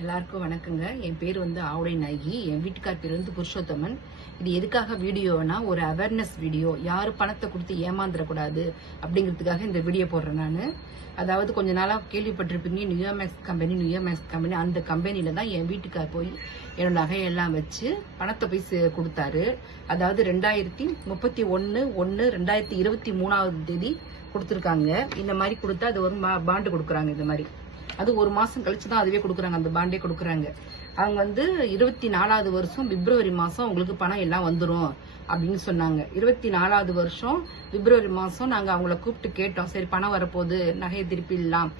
எல்லாருக்கும் வணக்கங்க. என் பேர் வந்து ஆவுடை நாயகி. என் வீட்டுக்கார் பேர் வந்து புருஷோத்தமன். இது எதுக்காக வீடியோனா, ஒரு அவேர்னஸ் வீடியோ. யாரும் பணத்தை கொடுத்து ஏமாந்துடக்கூடாது அப்படிங்கிறதுக்காக இந்த வீடியோ போடுறேன் நான். அதாவது கொஞ்ச நாளாக கேள்விப்பட்டிருப்பீங்க, நியோமேக்ஸ் கம்பெனி. அந்த கம்பெனியில தான் என் வீட்டுக்கார் போய் என்னோட நகையெல்லாம் வச்சு பணத்தை போய் கொடுத்தாரு. அதாவது 2031/1/2023 கொடுத்துருக்காங்க. இந்த மாதிரி கொடுத்தா அது ஒரு பாண்டு கொடுக்குறாங்க. இந்த மாதிரி அது ஒரு மாசம் கழிச்சுதான் அதுவே கொடுக்குறாங்க, அந்த பாண்டே கொடுக்குறாங்க. அவங்க வந்து 24வது வருஷம் பிப்ரவரி மாசம் உங்களுக்கு பணம் எல்லாம் வந்துடும் அப்படின்னு சொன்னாங்க. 24வது வருஷம் பிப்ரவரி மாசம் நாங்க அவங்கள கூப்பிட்டு கேட்டோம், சரி பணம் வரப்போகுது, நகையை திருப்பிடலாம்,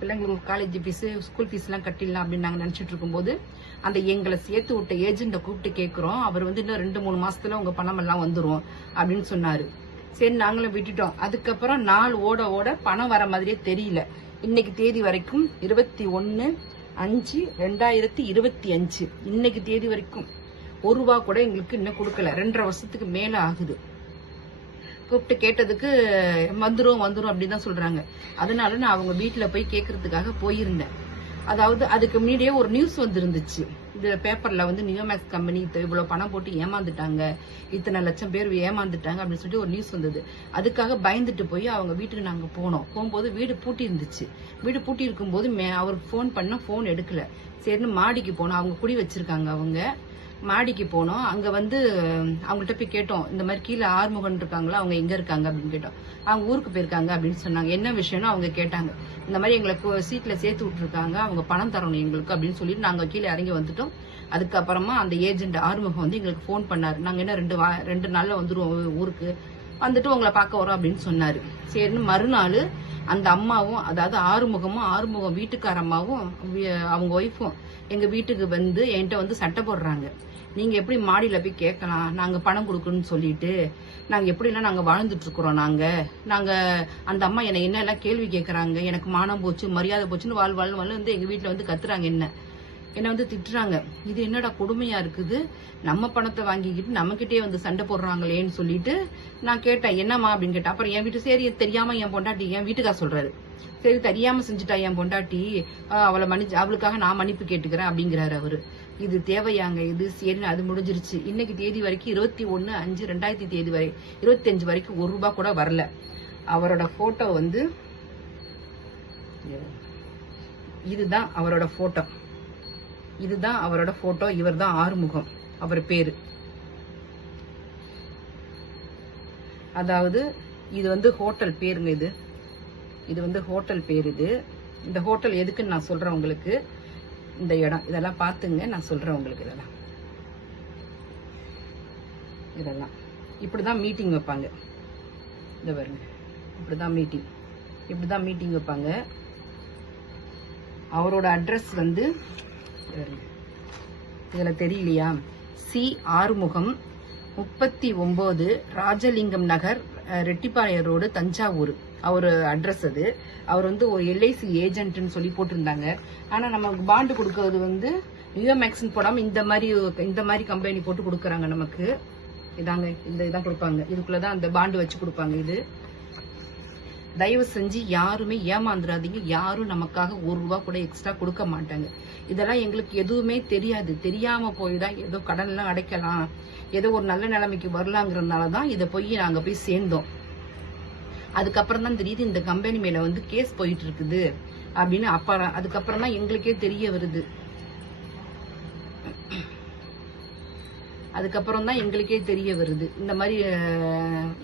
பிள்ளைங்களுக்கு காலேஜ் ஃபீஸ் ஸ்கூல் ஃபீஸ் எல்லாம் கட்டிடலாம் அப்படின்னு நாங்க நினைச்சிட்டு இருக்கும்போது, அந்த எங்களை சேர்த்து விட்ட ஏஜென்ட்டை கூப்பிட்டு கேட்கிறோம். அவர் வந்து இன்னும் 2-3 மாசத்துல உங்க பணம் எல்லாம் வந்துடும் அப்படின்னு சொன்னாரு. சரி நாங்களும் விட்டுட்டோம். அதுக்கப்புறம் நாள் ஓட ஓட பணம் வர மாதிரியே தெரியல. இன்னைக்கு தேதி வரைக்கும் 21/5/2025 இன்னைக்கு தேதி வரைக்கும் ₹1 கூட எங்களுக்கு இன்னும் கொடுக்கல. 2.5 வருஷத்துக்கு மேல ஆகுது. கூப்பிட்டு கேட்டதுக்கு வந்துரும் அப்படின்னு தான் சொல்றாங்க. அதனால நான் அவங்க வீட்டுல போய் கேட்கறதுக்காக போயிருந்தேன். அதாவது அதுக்கு முன்னாடியே ஒரு நியூஸ் வந்துருந்துச்சு. இந்த பேப்பர்ல வந்து நியோமேக்ஸ் கம்பெனி இவ்வளவு பணம் போட்டு ஏமாந்துட்டாங்க, இத்தனை லட்சம் பேர் ஏமாந்துட்டாங்க அப்படின்னு சொல்லிட்டு ஒரு நியூஸ் வந்தது. அதுக்காக பயந்துட்டு போய் அவங்க வீட்டுக்கு நாங்க போகும்போது வீடு பூட்டி இருந்துச்சு. வீடு பூட்டி இருக்கும்போது அவருக்கு போன் பண்ண போன் எடுக்கல. சரின்னு மாடிக்கு போனோம். அவங்க குடி வச்சிருக்காங்க. அவங்க மாடிக்கு போனோம். அங்க வந்து அவங்கள்ட்ட போய் கேட்டோம், இந்த மாதிரி கீழே ஆறுமுகன் இருக்காங்களா, அவங்க எங்க இருக்காங்க அப்படின்னு கேட்டோம். அவங்க ஊருக்கு போயிருக்காங்க அப்படின்னு சொன்னாங்க. என்ன விஷயம்னு அவங்க கேட்டாங்க. இந்த மாதிரி எங்களுக்கு சீட்ல சேர்த்து விட்டுருக்காங்க, அவங்க பணம் தரணும் எங்களுக்கு அப்படின்னு சொல்லிட்டு நாங்க கீழே இறங்கி வந்துட்டோம். அதுக்கப்புறமா அந்த ஏஜென்ட் ஆறுமுகம் வந்து எங்களுக்கு போன் பண்ணாரு. நாங்க என்ன 2 நாள்ல வந்துருவோம் ஊருக்கு, வந்துட்டு உங்களை பார்க்க வரோம் அப்படின்னு சொன்னாரு. சரின்னு மறுநாள் அந்த அம்மாவும், அதாவது ஆறுமுகம் வீட்டுக்கார அம்மாவும் அவங்க ஒய்ஃபும் எங்க வீட்டுக்கு வந்து என்கிட்ட வந்து சட்டை போடுறாங்க. நீங்க எப்படி மாடியில போய் கேட்கலாம், நாங்க பணம் கொடுக்கணும்னு சொல்லிட்டு, நாங்க எப்படி எல்லாம் நாங்க வாழ்ந்துட்டு இருக்கிறோம். நாங்க அந்த அம்மா என்ன எல்லாம் கேள்வி கேட்கறாங்க. எனக்கு மானம் போச்சு, மரியாதை போச்சுன்னு வாழ் வந்து எங்க வீட்டுல வந்து கத்துறாங்க. என்ன வந்து திட்டுறாங்க. இது என்னடா கொடுமையா இருக்குது, நம்ம பணத்தை வாங்கிக்கிட்டு நம்மகிட்டே வந்து சண்டை போடுறாங்களேன்னு சொல்லிட்டு நான் கேட்டேன், என்னம்மா அப்படின்னு கேட்டேன். அப்புறம் என் வீட்டு சரி தெரியாம என் பொண்டாட்டி, என் வீட்டுக்கார சொல்றாரு, சரி தெரியாம செஞ்சுட்டா என் பொண்டாட்டி, அவளுக்காக நான் மன்னிப்பு கேட்டுக்கிறேன் அப்படிங்கிறாரு அவரு. இது தேவையாங்க இது? சரி அது முடிஞ்சிருச்சு. இன்னைக்கு தேதி வரைக்கும் 21/5/2025 வரைக்கும் ₹1 கூட வரல. அவரோட போட்டோ வந்து இதுதான் அவரோட போட்டோ. இவர் தான் ஆறுமுகம், அவர் பேரு. அதாவது இது வந்து ஹோட்டல் பேருங்க. இது வந்து ஹோட்டல் பேர். இந்த ஹோட்டல் எதுக்குன்னு நான் சொல்றேன் உங்களுக்கு. இந்த இடம் இதெல்லாம் பாத்துங்க, நான் சொல்றேன் உங்களுக்கு. இதெல்லாம் இப்படிதான் மீட்டிங் வைப்பாங்க. இந்த பாருங்க, இப்படிதான் மீட்டிங் வைப்பாங்க. அவரோட அட்ரஸ் வந்து இதுல தெரியலையா, சி ஆறுமுகம், 39 ராஜலிங்கம் நகர், ரெட்டிப்பாளையம் ரோடு, தஞ்சாவூர். அவரு அட்ரஸ் அது. அவர் வந்து ஒரு LIC ஏஜென்ட்னு சொல்லி போட்டிருந்தாங்க. ஆனா நமக்கு பாண்டு கொடுக்கறது வந்து நியோமேக்ஸ் போடாம இந்த மாதிரி கம்பெனி போட்டு கொடுக்கறாங்க நமக்கு. இதான் கொடுப்பாங்க. இதுக்குள்ளதான் அந்த பாண்டு வச்சு கொடுப்பாங்க. இது தயவு செஞ்சு யாருமே ஏமாந்துடாதீங்க. யாரும் நமக்காக ₹1 கூட எக்ஸ்ட்ரா கொடுக்க மாட்டாங்க. இதெல்லாம் எங்களுக்கு எதுவுமே தெரியாது. தெரியாம போய்தான் ஏதோ கடன் எல்லாம் அடைக்கலாம், ஏதோ ஒரு நல்ல நிலைமைக்கு வரலாங்கிறதுனாலதான் இதை நாங்க போய் சேர்ந்தோம். அதுக்கப்புறம் தான் தெரியுது இந்த கம்பெனி மேல வந்து கேஸ் போயிட்டு இருக்குது அப்படின்னு. அதுக்கப்புறம் தான் எங்களுக்கே தெரிய வருது. இந்த மாதிரி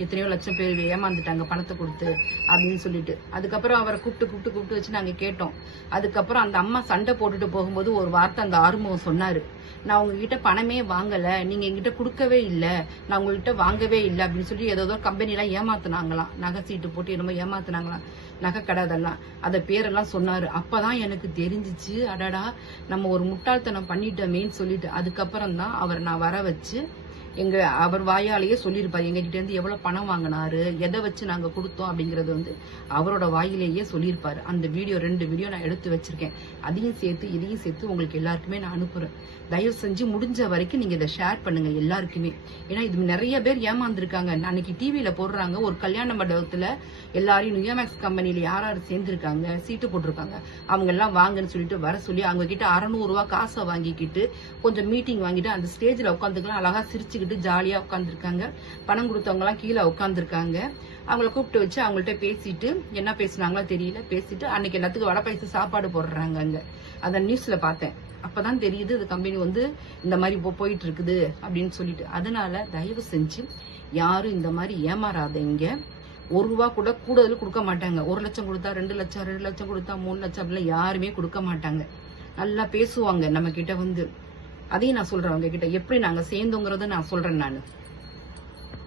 எத்தனையோ லட்சம் பேர் ஏமாந்துட்டாங்க பணத்தை கொடுத்து அப்படின்னு சொல்லிட்டு. அதுக்கப்புறம் அவரை கூப்பிட்டு வச்சு நாங்க கேட்டோம். அதுக்கப்புறம் அந்த அம்மா சண்டை போட்டுட்டு போகும்போது ஒரு வார்த்தை அந்த ஆறுமுகம் சொன்னாரு, நான் உங்ககிட்ட பணமே வாங்கல, நீங்க எங்கிட்ட கொடுக்கவே இல்ல, நான் உங்ககிட்ட வாங்கவே இல்லை அப்படின்னு சொல்லி ஏதோ கம்பெனி எல்லாம் ஏமாத்தினாங்களாம். நகை சீட்டு போட்டு என்னமோ ஏமாத்தினாங்களாம், நகை கடை அதெல்லாம், அத பேரெல்லாம் சொன்னாரு. அப்பதான் எனக்கு தெரிஞ்சிச்சு, அடடா நம்ம ஒரு முட்டாள்தனம் பண்ணிட்டோமேன்னு சொல்லிட்டு. அதுக்கப்புறம் தான் அவரை நான் வர வச்சு அவர் வாயாலேயே சொல்லியிருப்பாரு, எங்க கிட்ட இருந்து எவ்வளவு பணம் வாங்கினாரு, எதை வச்சு நாங்க கொடுத்தோம் அப்படிங்கறது வந்து அவரோட வாயிலேயே சொல்லியிருப்பாரு. அந்த வீடியோ 2 வீடியோ நான் எடுத்து வச்சிருக்கேன். அதையும் சேர்த்து இதையும் சேர்த்து உங்களுக்கு எல்லாருக்குமே நான் அனுப்புறேன். தயவு செஞ்சு முடிஞ்ச வரைக்கும் நீங்க இதை ஷேர் பண்ணுங்க எல்லாருக்குமே. ஏன்னா இது நிறைய பேர் ஏமாந்துருக்காங்க. அன்னைக்கு டிவியில போடுறாங்க, ஒரு கல்யாண மண்டபத்துல எல்லாரையும் நியோமேக்ஸ் கம்பெனில யார் சேர்ந்திருக்காங்க, சீட்டு போட்டிருக்காங்க, அவங்க எல்லாம் வாங்கன்னு சொல்லிட்டு வர சொல்லி அவங்க கிட்ட 600 ரூபாய் காசை வாங்கிக்கிட்டு கொஞ்சம் மீட்டிங் வாங்கிட்டு அந்த ஸ்டேஜ்ல உட்காந்துக்கலாம் அழகா சிரிச்சுக்கிட்டு ஜாலியா உட்காந்துருக்காங்க. பணம் கொடுத்தவங்க எல்லாம் கீழே உட்காந்துருக்காங்க. அவங்கள கூப்பிட்டு வச்சு அவங்கள்ட்ட பேசிட்டு என்ன பேசினாங்களோ தெரியல, பேசிட்டு அன்னைக்கு எல்லாத்துக்கும் வடை பாயசம் சாப்பாடு போடுறாங்க. அங்க அத நியூஸ்ல பார்த்தேன். அப்பதான் தெரியுது இந்த கம்பெனி வந்து இந்த மாதிரி போயிட்டு இருக்குது அப்படின்னு சொல்லிட்டு. அதனால தயவு செஞ்சு யாரும் இந்த மாதிரி ஏமாறாதீங்க. 1 ரூபா கூட கூடுதல் கொடுக்க மாட்டாங்க. 1 லட்சம் கொடுத்தா 2 லட்சம், 2 லட்சம் கொடுத்தா 3 லட்சம் அப்படிலாம் யாருமே கொடுக்க மாட்டாங்க. நல்லா பேசுவாங்க நம்ம கிட்ட வந்து. அதையும் நான் சொல்றேன், அவங்க கிட்ட எப்படி நாங்க சேர்ந்தோங்கிறத நான் சொல்றேன். நான்